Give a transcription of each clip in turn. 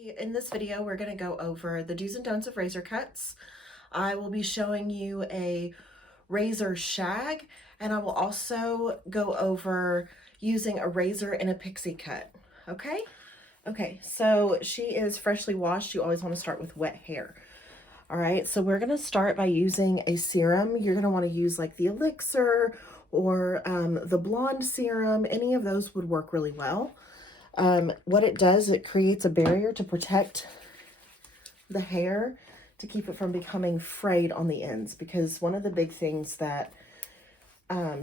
In this video, we're going to go over the do's and don'ts of razor cuts. I will be showing you a razor shag, and I will also go over using a razor in a pixie cut. Okay? Okay, so she is freshly washed. You always want to start with wet hair. All right, so we're going to start by using a serum. You're going to want to use like the Elixir or the Blonde serum. Any of those would work really well. What it does, it creates a barrier to protect the hair to keep it from becoming frayed on the ends, because one of the big things that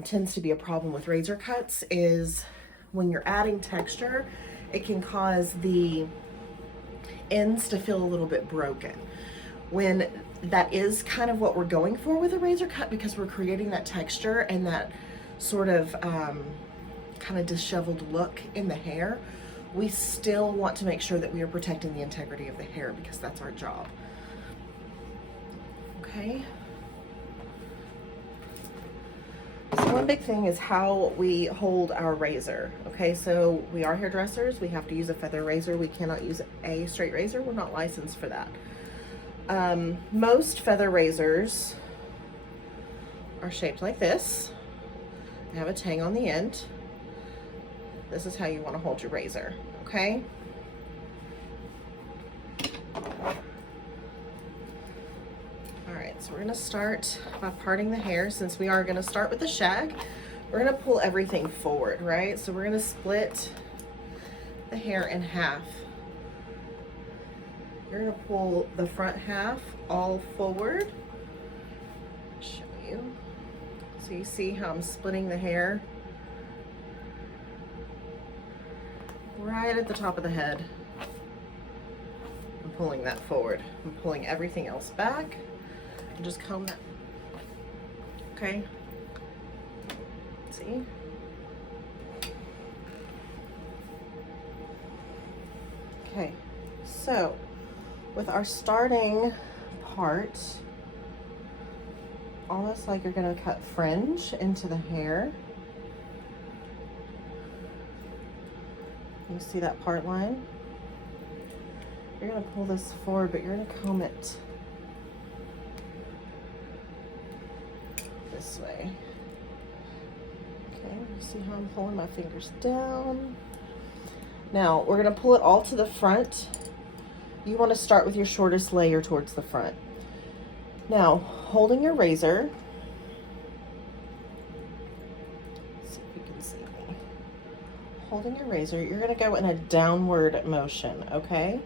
tends to be a problem with razor cuts is when you're adding texture, it can cause the ends to feel a little bit broken. When that is kind of what we're going for with a razor cut, because we're creating that texture and that sort of kind of disheveled look in the hair, we still want to make sure that we are protecting the integrity of the hair, because that's our job. Okay. So one big thing is how we hold our razor. Okay, so we are hairdressers. We have to use a feather razor. We cannot use a straight razor. We're not licensed for that. Most feather razors are shaped like this. They have a tang on the end. This is how you want to hold your razor, okay? All right, so we're gonna start by parting the hair. Since we are gonna start with the shag, we're gonna pull everything forward, right? So we're gonna split the hair in half. You're gonna pull the front half all forward. Show you. So you see how I'm splitting the hair right at the top of the head. I'm pulling that forward. I'm pulling everything else back and just comb that. Okay. See? Okay. So with our starting part, almost like you're going to cut fringe into the hair. You see that part line? You're going to pull this forward, but you're going to comb it this way. Okay, you see how I'm pulling my fingers down? Now, we're going to pull it all to the front. You want to start with your shortest layer towards the front. Now, holding your razor, let's see if you can see me. Holding your razor, you're going to go in a downward motion, okay?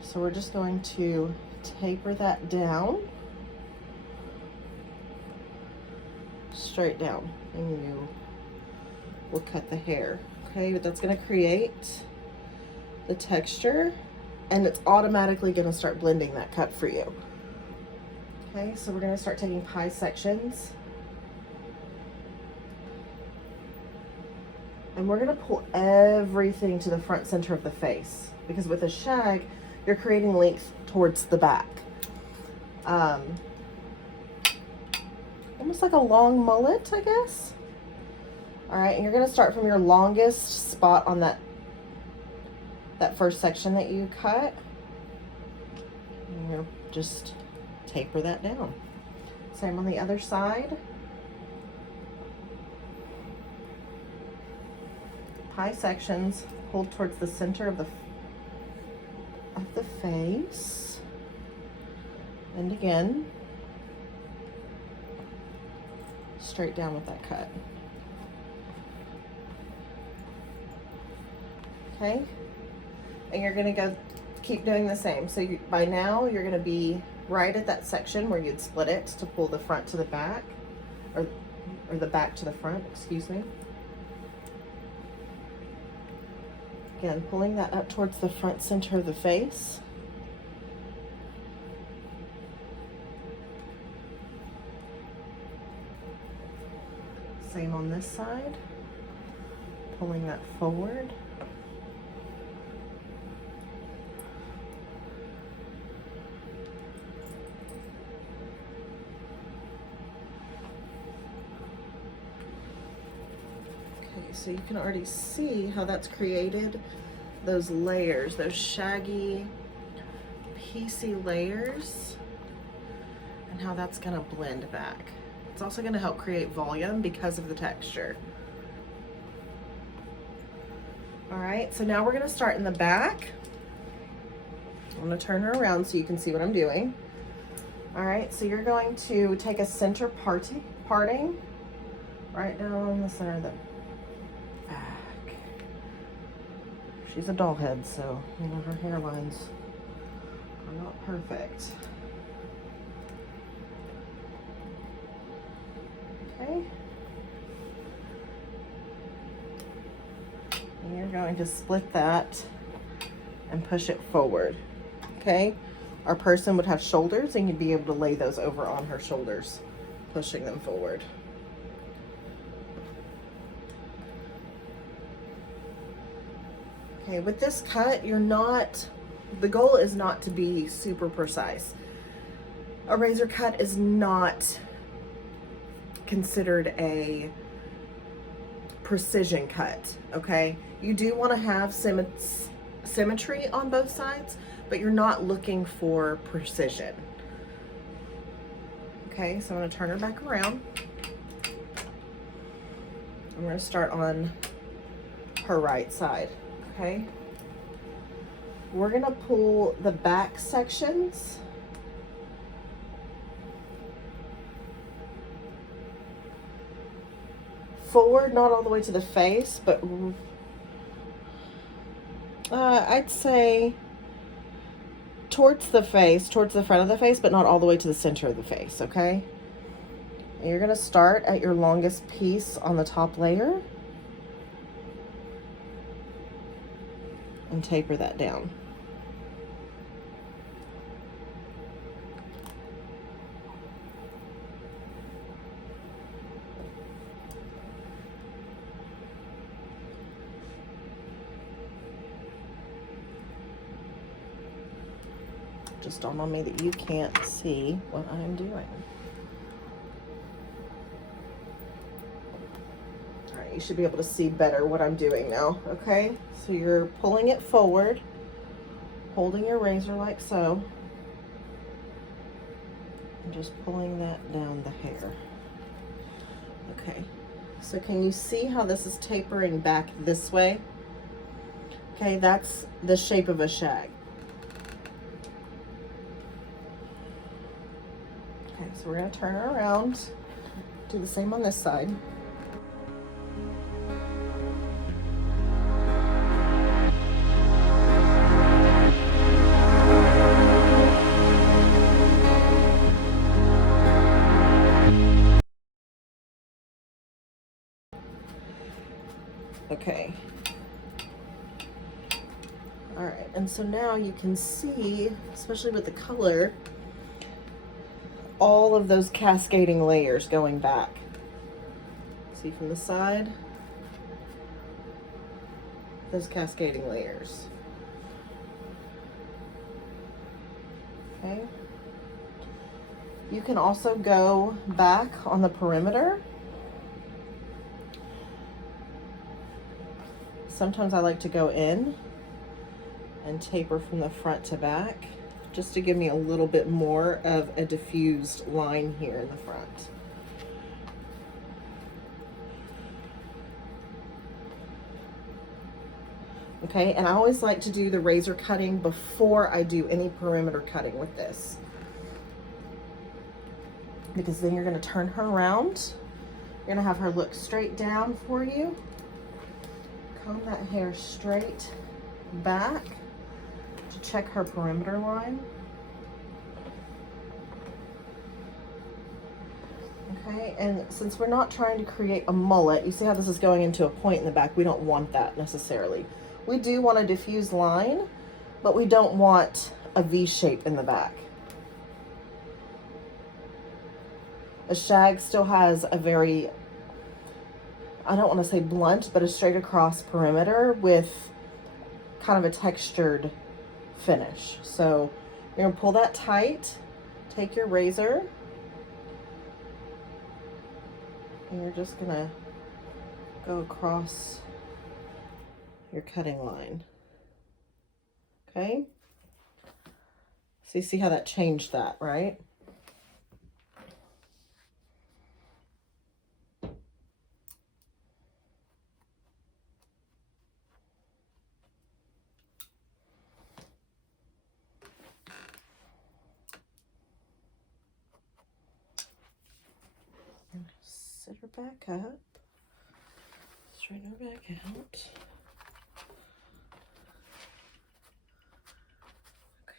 So we're just going to taper that down, straight down, and you will cut the hair, okay? But that's going to create the texture, and it's automatically going to start blending that cut for you. Okay, so we're going to start taking pie sections. And we're going to pull everything to the front center of the face, because with a shag, you're creating length towards the back. Almost like a long mullet, I guess. All right, and you're going to start from your longest spot on that first section that you cut. And you're just taper that down. Same on the other side. Pie sections, hold towards the center of the face. And again, straight down with that cut. Okay? And you're gonna keep doing the same. So by now, you're gonna be right at that section where you'd split it to pull the front to the back, or the back to the front, excuse me. Again, pulling that up towards the front center of the face. Same on this side, pulling that forward. So you can already see how that's created those layers, those shaggy, piecey layers, and how that's gonna blend back. It's also gonna help create volume because of the texture. All right, so now we're gonna start in the back. I'm gonna turn her around so you can see what I'm doing. All right, so you're going to take a center parting right down the center of the back. She's a doll head, so you know her hairlines are not perfect. Okay. And you're going to split that and push it forward. Okay. Our person would have shoulders, and you'd be able to lay those over on her shoulders, pushing them forward. Okay, with this cut, the goal is not to be super precise. A razor cut is not considered a precision cut, okay? You do want to have symmetry on both sides, but you're not looking for precision. Okay, so I'm going to turn her back around. I'm going to start on her right side, okay? We're going to pull the back sections forward, not all the way to the face, but I'd say towards the face, towards the front of the face, but not all the way to the center of the face, okay? And you're gonna start at your longest piece on the top layer and taper that down. Just dawned on me that you can't see what I'm doing. All right, you should be able to see better what I'm doing now, okay? So you're pulling it forward, holding your razor like so, and just pulling that down the hair. Okay, so can you see how this is tapering back this way? Okay, that's the shape of a shag. Okay, so we're going to turn her around, do the same on this side. Okay. All right, and so now you can see, especially with the color, all of those cascading layers going back. See from the side, those cascading layers. Okay. You can also go back on the perimeter. Sometimes I like to go in and taper from the front to back, just to give me a little bit more of a diffused line here in the front. Okay, and I always like to do the razor cutting before I do any perimeter cutting with this, because then you're going to turn her around. You're going to have her look straight down for you. Comb that hair straight back to check her perimeter line. Okay, and since we're not trying to create a mullet, you see how this is going into a point in the back? We don't want that necessarily. We do want a diffused line, but we don't want a V shape in the back. A shag still has a very, I don't want to say blunt, but a straight across perimeter with kind of a textured finish. So you're gonna pull that tight, take your razor, and you're just gonna go across your cutting line. Okay. So you see how that changed that, right? Sit her back up. Straighten her back out.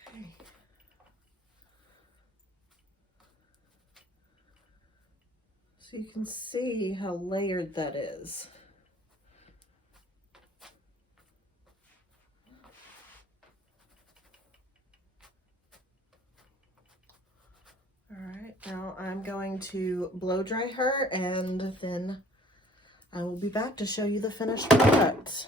Okay. So you can see how layered that is. All right, now I'm going to blow dry her and then I will be back to show you the finished product.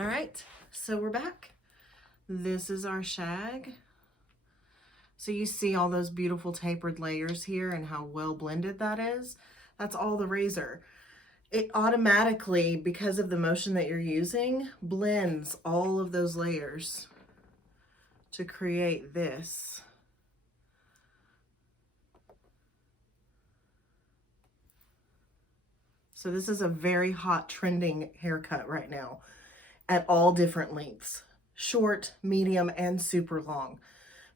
All right, so we're back. This is our shag. So you see all those beautiful tapered layers here and how well blended that is. That's all the razor. It automatically, because of the motion that you're using, blends all of those layers to create this. So this is a very hot trending haircut right now. at all different lengths, short, medium, and super long.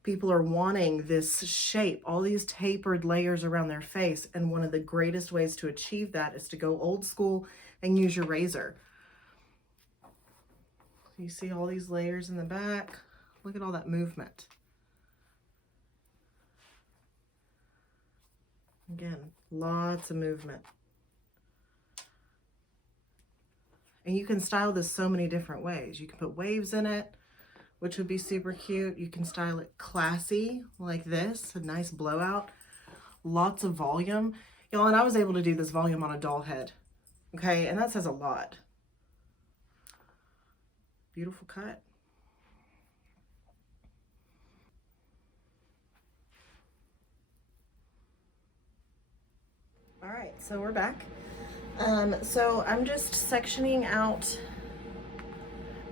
People are wanting this shape, all these tapered layers around their face, and one of the greatest ways to achieve that is to go old school and use your razor. You see all these layers in the back? Look at all that movement. Again, lots of movement. And you can style this so many different ways. You can put waves in it, which would be super cute. You can style it classy like this, a nice blowout, lots of volume. Y'all, and I was able to do this volume on a doll head, okay? And that says a lot. Beautiful cut. All right, so we're back. So I'm just sectioning out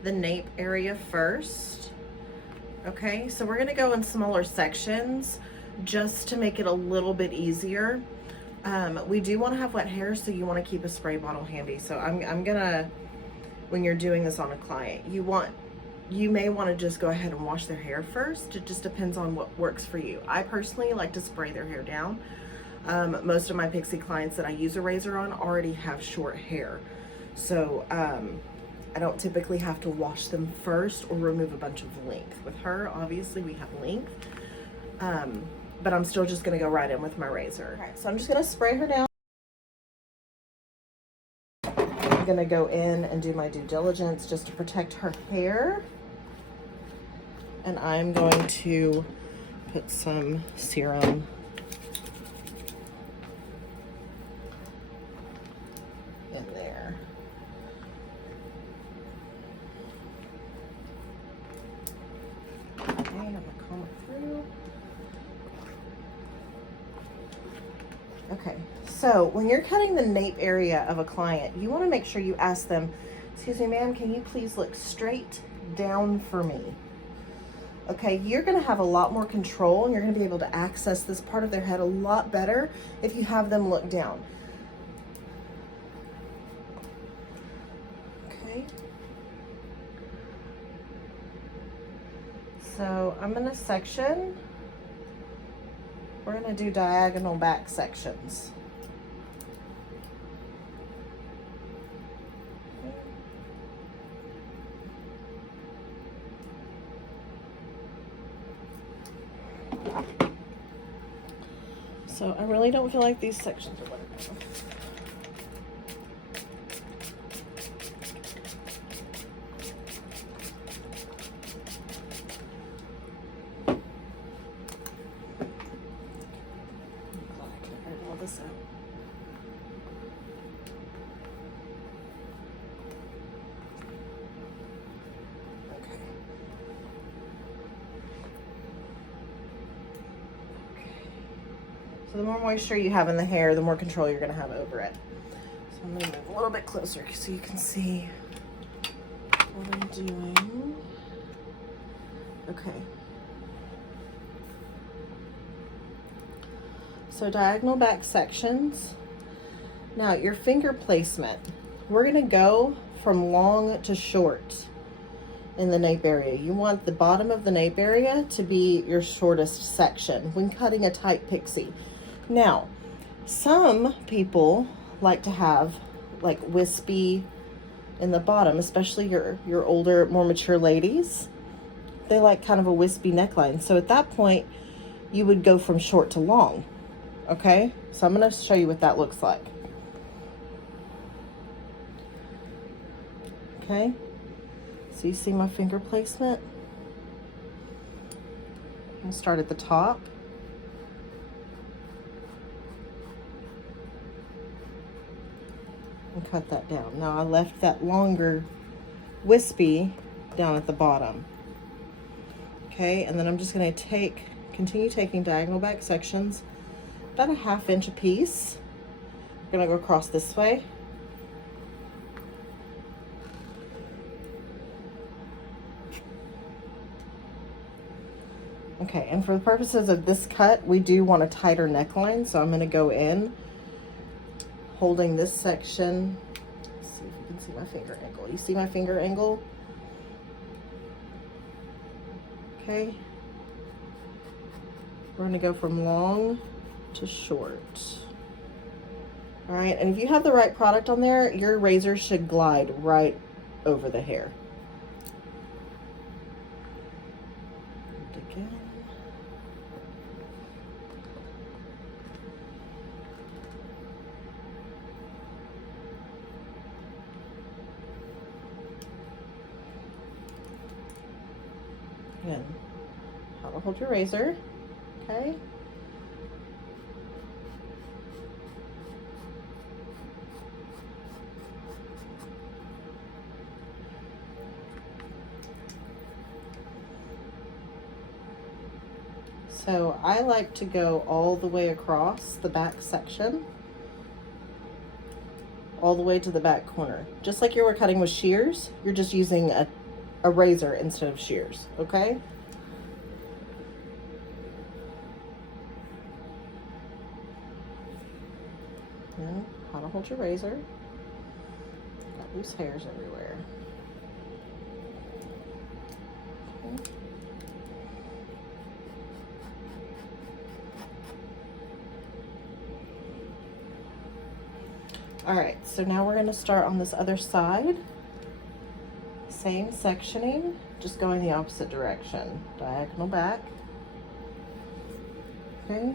the nape area first. Okay, so we're gonna go in smaller sections just to make it a little bit easier. We do want to have wet hair, so you want to keep a spray bottle handy. So I'm gonna, when you're doing this on a client, you may want to just go ahead and wash their hair first. It just depends on what works for you. I personally like to spray their hair down. Most of my Pixie clients that I use a razor on already have short hair. So I don't typically have to wash them first or remove a bunch of length. With her, obviously we have length, but I'm still just gonna go right in with my razor. All right, so I'm just gonna spray her down. I'm gonna go in and do my due diligence just to protect her hair. And I'm going to put some serum in there. Okay, I'm gonna comb it through. Okay, so when you're cutting the nape area of a client, you want to make sure you ask them, excuse me, ma'am, can you please look straight down for me? Okay, you're going to have a lot more control and you're going to be able to access this part of their head a lot better if you have them look down. Okay. So I'm going to section. We're going to do diagonal back sections. So I really don't feel like these sections are working. So the more moisture you have in the hair, the more control you're going to have over it. So I'm going to move a little bit closer so you can see what I'm doing. Okay. So diagonal back sections. Now your finger placement. We're going to go from long to short in the nape area. You want the bottom of the nape area to be your shortest section when cutting a tight pixie. Now, some people like to have like wispy in the bottom, especially your older, more mature ladies. They like kind of a wispy neckline. So at that point, you would go from short to long. Okay, so I'm going to show you what that looks like. Okay, so you see my finger placement? I'll start at the top. And cut that down. Now I left that longer wispy down at the bottom. Okay, and then I'm just going to continue taking diagonal back sections, about a 1/2 inch a piece. I'm going to go across this way. Okay, and for the purposes of this cut, we do want a tighter neckline, so I'm going to go in holding this section. Let's see if you can Let's see my finger angle. You see my finger angle? Okay. We're gonna go from long to short. All right, and if you have the right product on there, your razor should glide right over the hair. And again. Again, how to hold your razor, okay? So I like to go all the way across the back section, all the way to the back corner. Just like you were cutting with shears, you're just using a razor instead of shears, okay? And how to hold your razor. Got loose hairs everywhere. Okay. All right, so now we're gonna start on this other side. Same sectioning, just going the opposite direction. Diagonal back. Okay.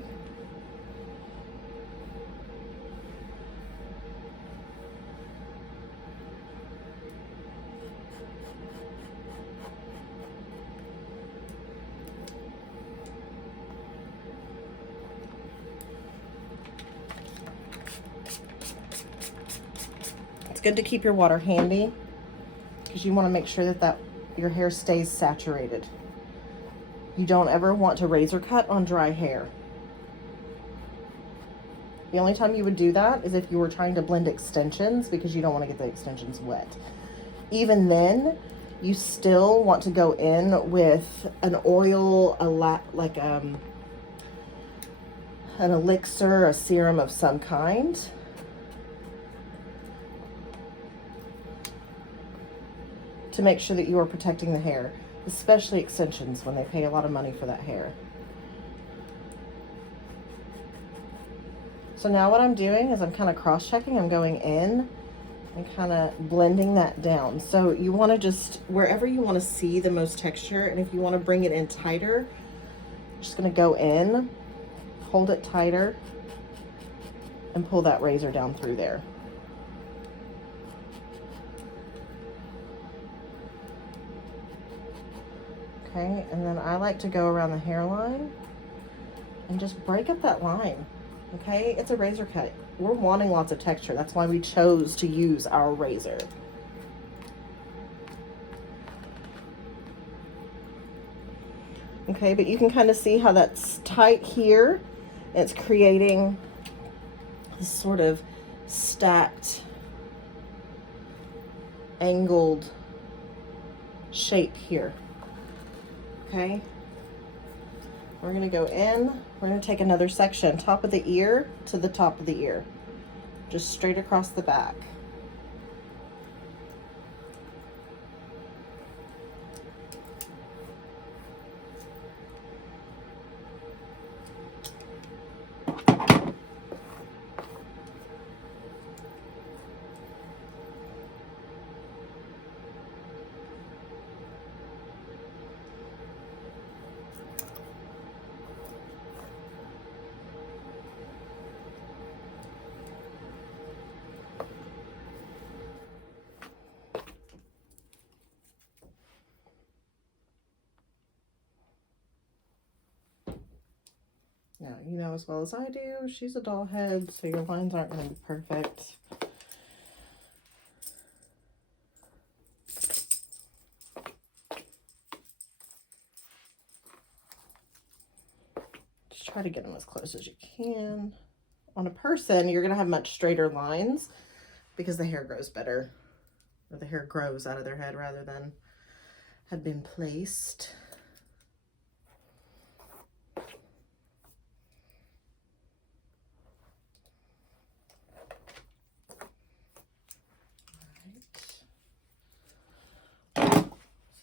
It's good to keep your water handy because you want to make sure that your hair stays saturated. You don't ever want to razor cut on dry hair. The only time you would do that is if you were trying to blend extensions because you don't want to get the extensions wet. Even then, you still want to go in with an oil, an elixir, a serum of some kind. To make sure that you are protecting the hair, especially extensions when they pay a lot of money for that hair. So now what I'm doing is I'm kind of cross-checking. I'm going in and kind of blending that down. So you want to just, wherever you want to see the most texture, and if you want to bring it in tighter, just going to go in, hold it tighter, and pull that razor down through there. Okay, and then I like to go around the hairline and just break up that line. Okay, it's a razor cut. We're wanting lots of texture. That's why we chose to use our razor. Okay, but you can kind of see how that's tight here. It's creating this sort of stacked, angled shape here. Okay, we're gonna go in, we're gonna take another section, top of the ear to the top of the ear, just straight across the back. Now, you know as well as I do, she's a doll head, so your lines aren't going to be perfect. Just try to get them as close as you can. On a person, you're going to have much straighter lines because the hair grows better, or the hair grows out of their head rather than had been placed.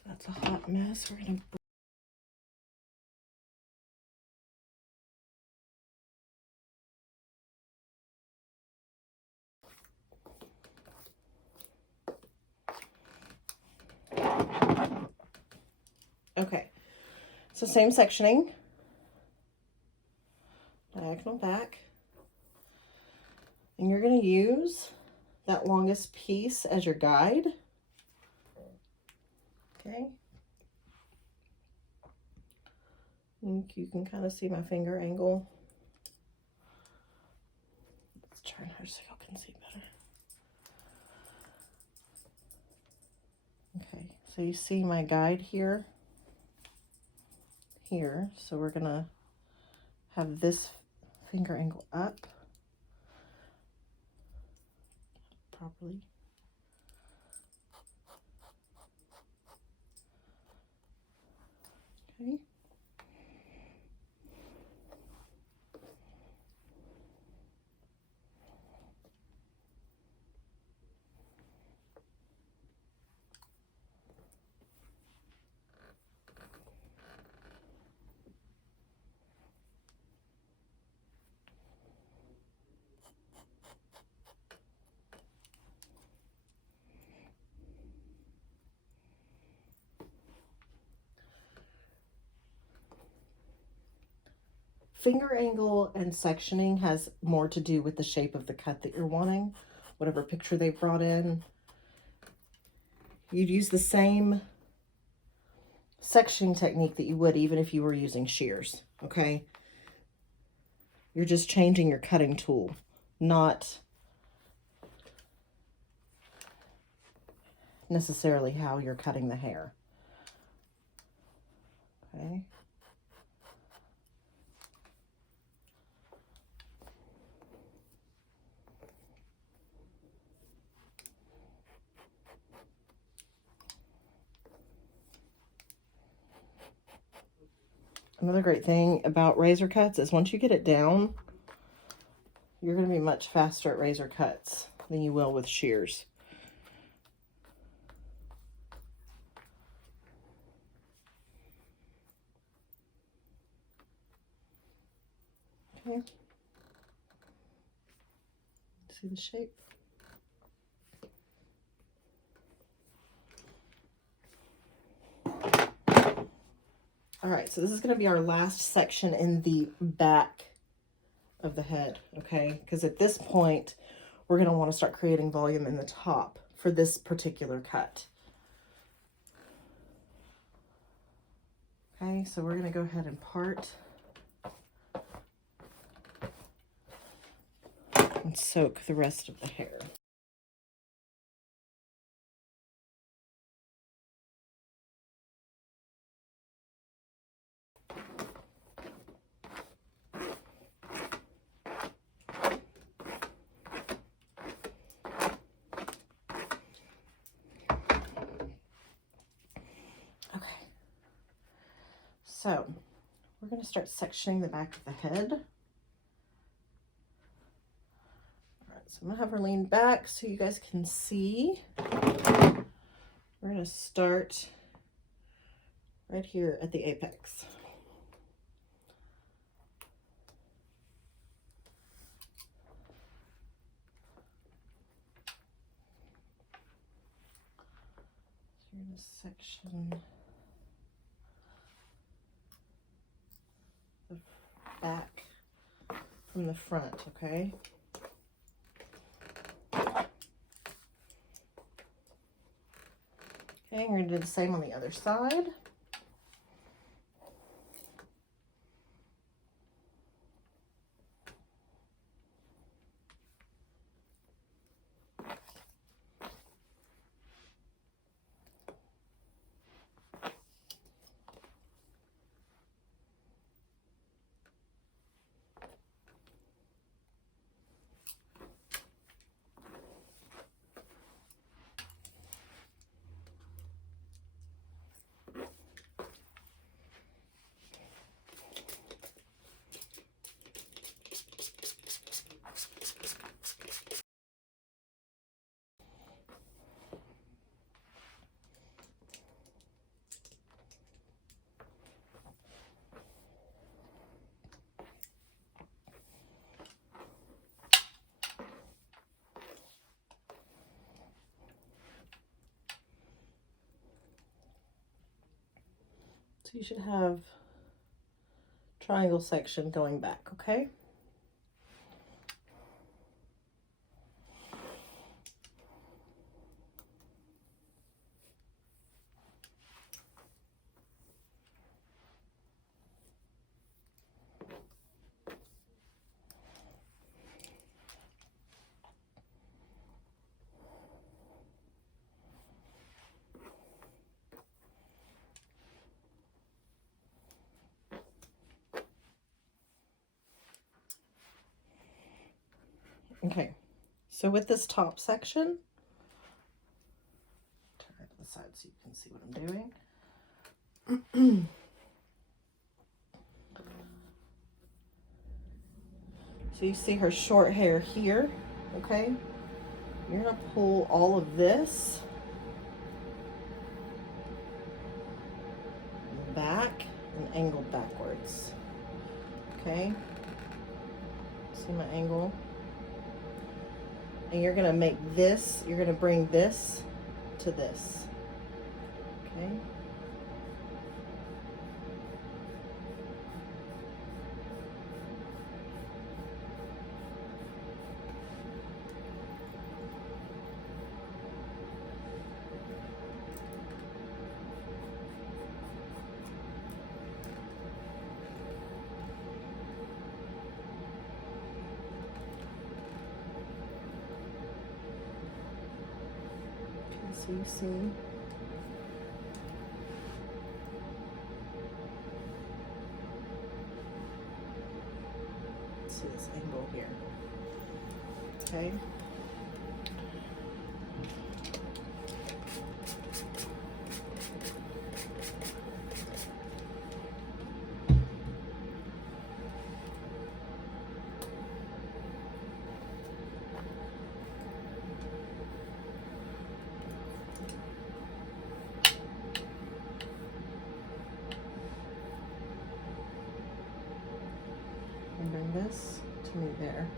That's a hot mess. We're gonna okay, so same sectioning, diagonal back, and you're going to use that longest piece as your guide. Okay. And you can kind of see my finger angle. Let's try harder so y'all can see better. Okay, so you see my guide here. So we're going to have this finger angle up properly. Okay. Finger angle and sectioning has more to do with the shape of the cut that you're wanting, whatever picture they brought in. You'd use the same sectioning technique that you would even if you were using shears, okay? You're just changing your cutting tool, not necessarily how you're cutting the hair, okay? Another great thing about razor cuts is once you get it down, you're going to be much faster at razor cuts than you will with shears. Okay. See the shape? All right, so this is going to be our last section in the back of the head, okay? Because at this point, we're going to want to start creating volume in the top for this particular cut. Okay, so we're going to go ahead and part and soak the rest of the hair. So we're going to start sectioning the back of the head. All right, so I'm going to have her lean back so you guys can see. We're going to start right here at the apex. So you're going to section the back from the front, okay? Okay, we're going to do the same on the other side. So you should have triangle section going back, okay? Okay, so with this top section, turn it to the side so you can see what I'm doing. So you see her short hair here, okay? You're gonna pull all of this back and angle backwards, okay? See my angle? And you're gonna make this, you're gonna bring this to this, okay? So you see, let's see this angle here, okay? And bring this to me there.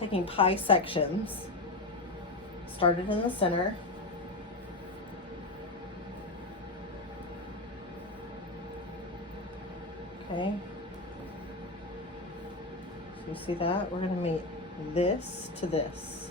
Taking pie sections, started in the center, okay? So you see that? We're gonna meet this to this.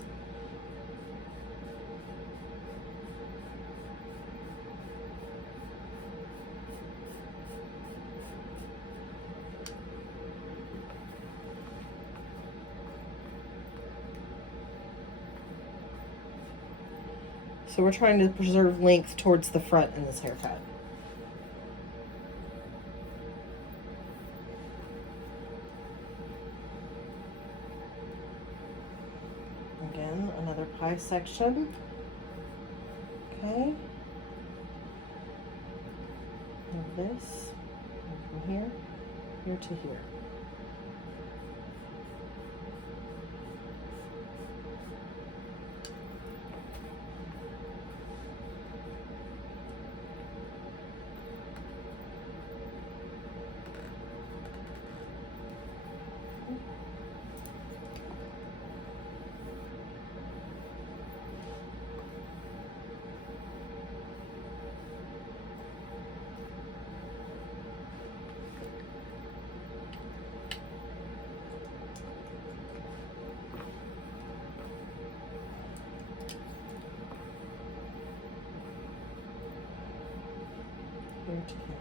So we're trying to preserve length towards the front in this haircut. Again, another pie section. Okay. And this, from here to here. Here to here.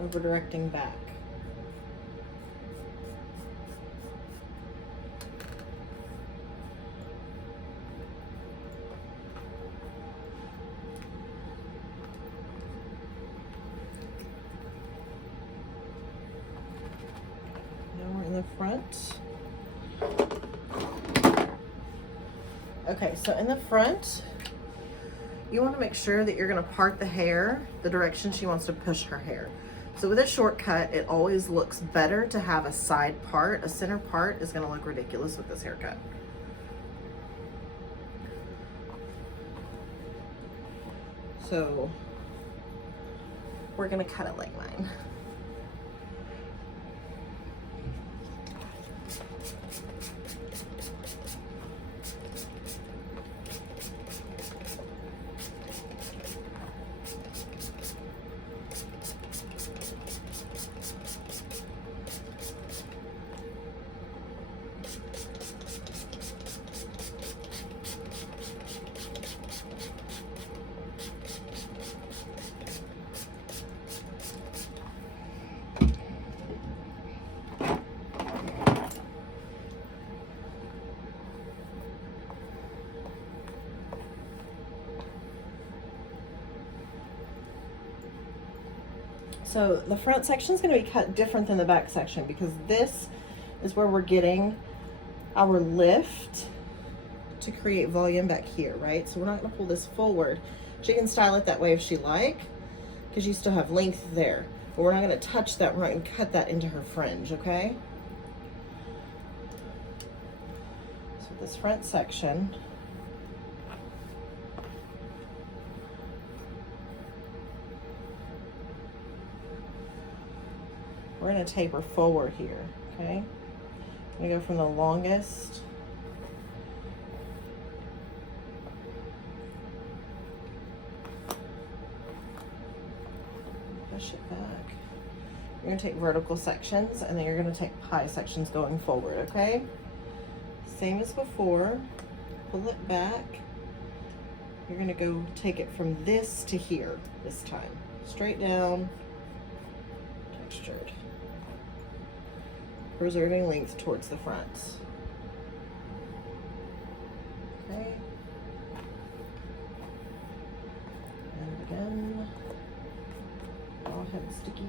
over directing back. Now we're in the front. Okay, so in the front, you want to make sure that you're going to part the hair the direction she wants to push her hair. So with a shortcut, it always looks better to have a side part. A center part is going to look ridiculous with this haircut. So we're going to cut it like mine. So the front section is going to be cut different than the back section because this is where we're getting our lift to create volume back here, right? So we're not going to pull this forward. She can style it that way if she like, because you still have length there. But we're not going to touch that. We're not going to cut that into her fringe, okay? So this front section, we're going to taper forward here, okay? I'm going to go from the longest push it back. You're going to take vertical sections and then you're going to take pie sections going forward, okay? Same as before. Pull it back. You're going to go take it from this to here this time. Straight down, textured. Preserving length towards the front. Okay. And again, all head sticky.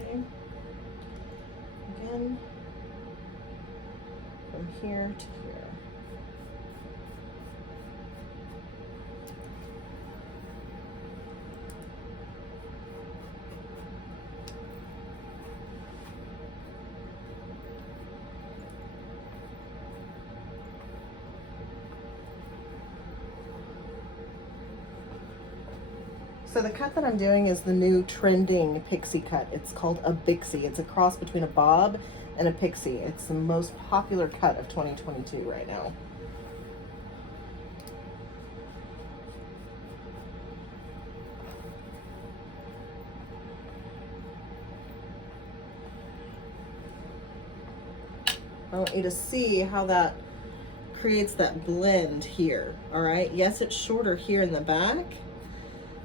Okay. Again, from here to here. So the cut that I'm doing is the new trending pixie cut. It's called a Bixie. It's a cross between a bob and a pixie. It's the most popular cut of 2022 right now. I want you to see how that creates that blend here, all right? Yes, it's shorter here in the back,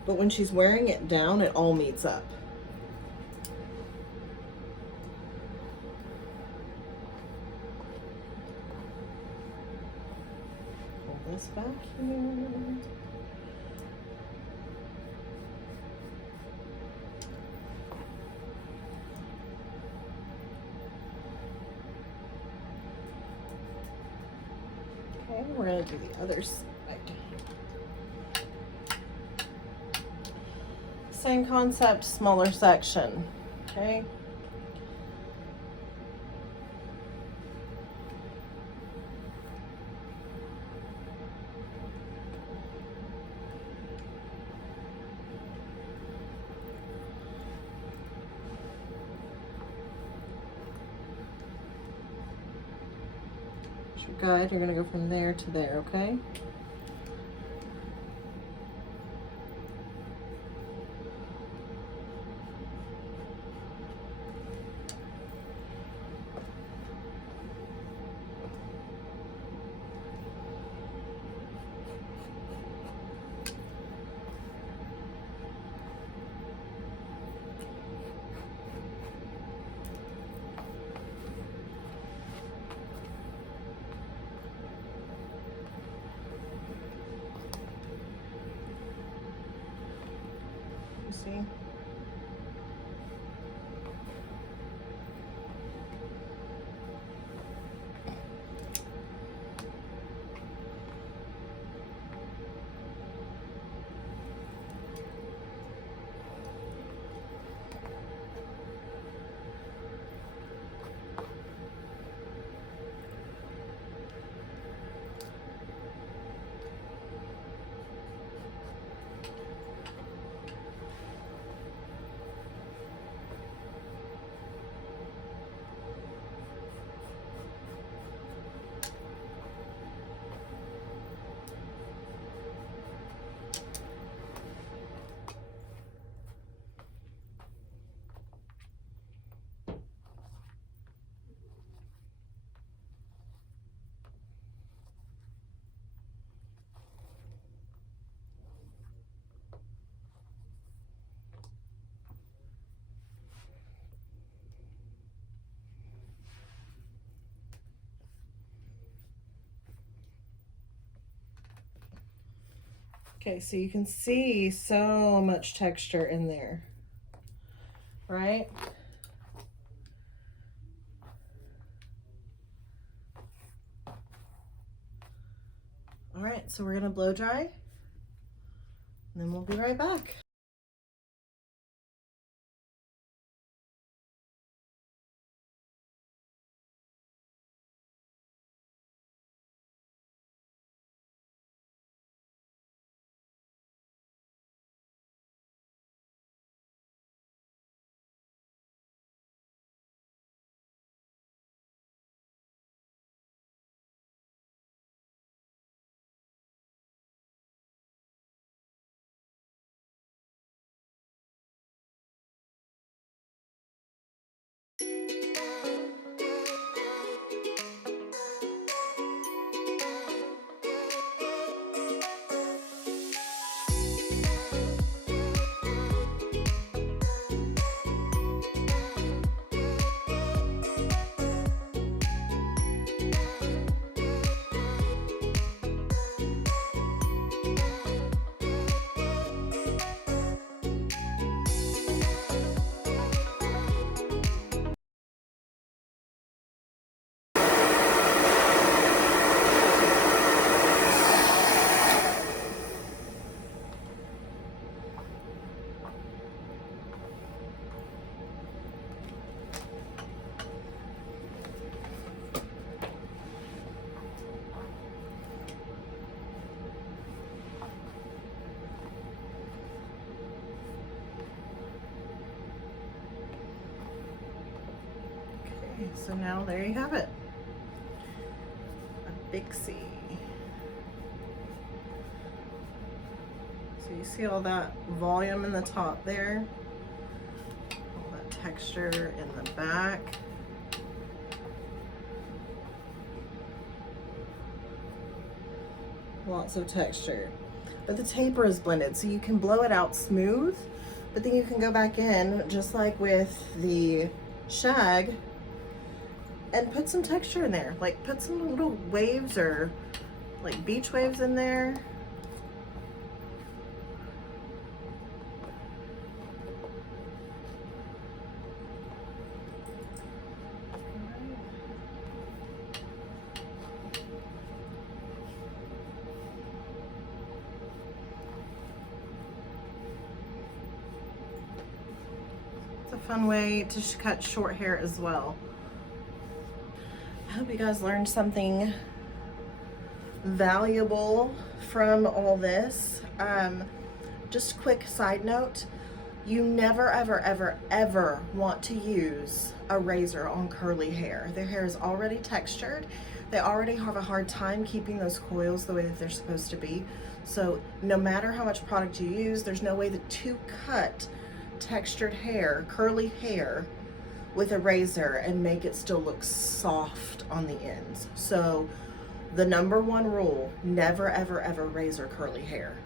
but when she's wearing it down, it all meets up. Pull this back here. Okay, we're gonna do the other side. Same concept, smaller section, okay? As your guide, you're gonna go from there to there, okay? Okay, so you can see so much texture in there, right? All right, so we're gonna blow dry, and then we'll be right back. Okay, so now there you have it, a Bixie. So you see all that volume in the top there, all that texture in the back. Lots of texture, but the taper is blended, so you can blow it out smooth, but then you can go back in just like with the shag and put some texture in there, like put some little waves or like beach waves in there. It's a fun way to cut short hair as well. I hope you guys learned something valuable from all this. Just quick side note, you never, ever, ever, ever want to use a razor on curly hair. Their hair is already textured. They already have a hard time keeping those coils the way that they're supposed to be. So no matter how much product you use, there's no way to cut textured hair, curly hair, with a razor and make it still look soft on the ends. So the number one rule, never, ever, ever razor curly hair.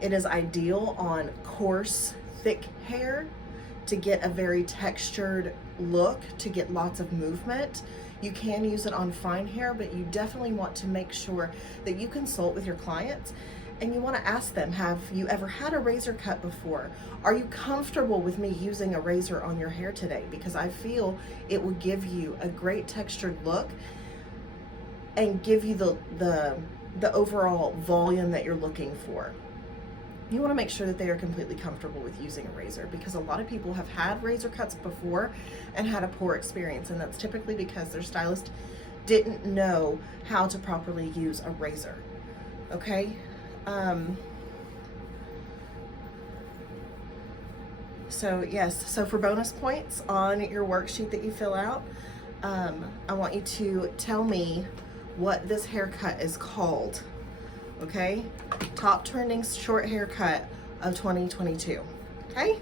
It is ideal on coarse, thick hair to get a very textured look, to get lots of movement. You can use it on fine hair, but you definitely want to make sure that you consult with your clients and you want to ask them, have you ever had a razor cut before? Are you comfortable with me using a razor on your hair today? Because I feel it will give you a great textured look and give you the overall volume that you're looking for. You want to make sure that they are completely comfortable with using a razor, because a lot of people have had razor cuts before and had a poor experience, and that's typically because their stylist didn't know how to properly use a razor. Okay? So yes, so for bonus points on your worksheet that you fill out, I want you to tell me what this haircut is called. Okay? Top trending short haircut of 2022. Okay?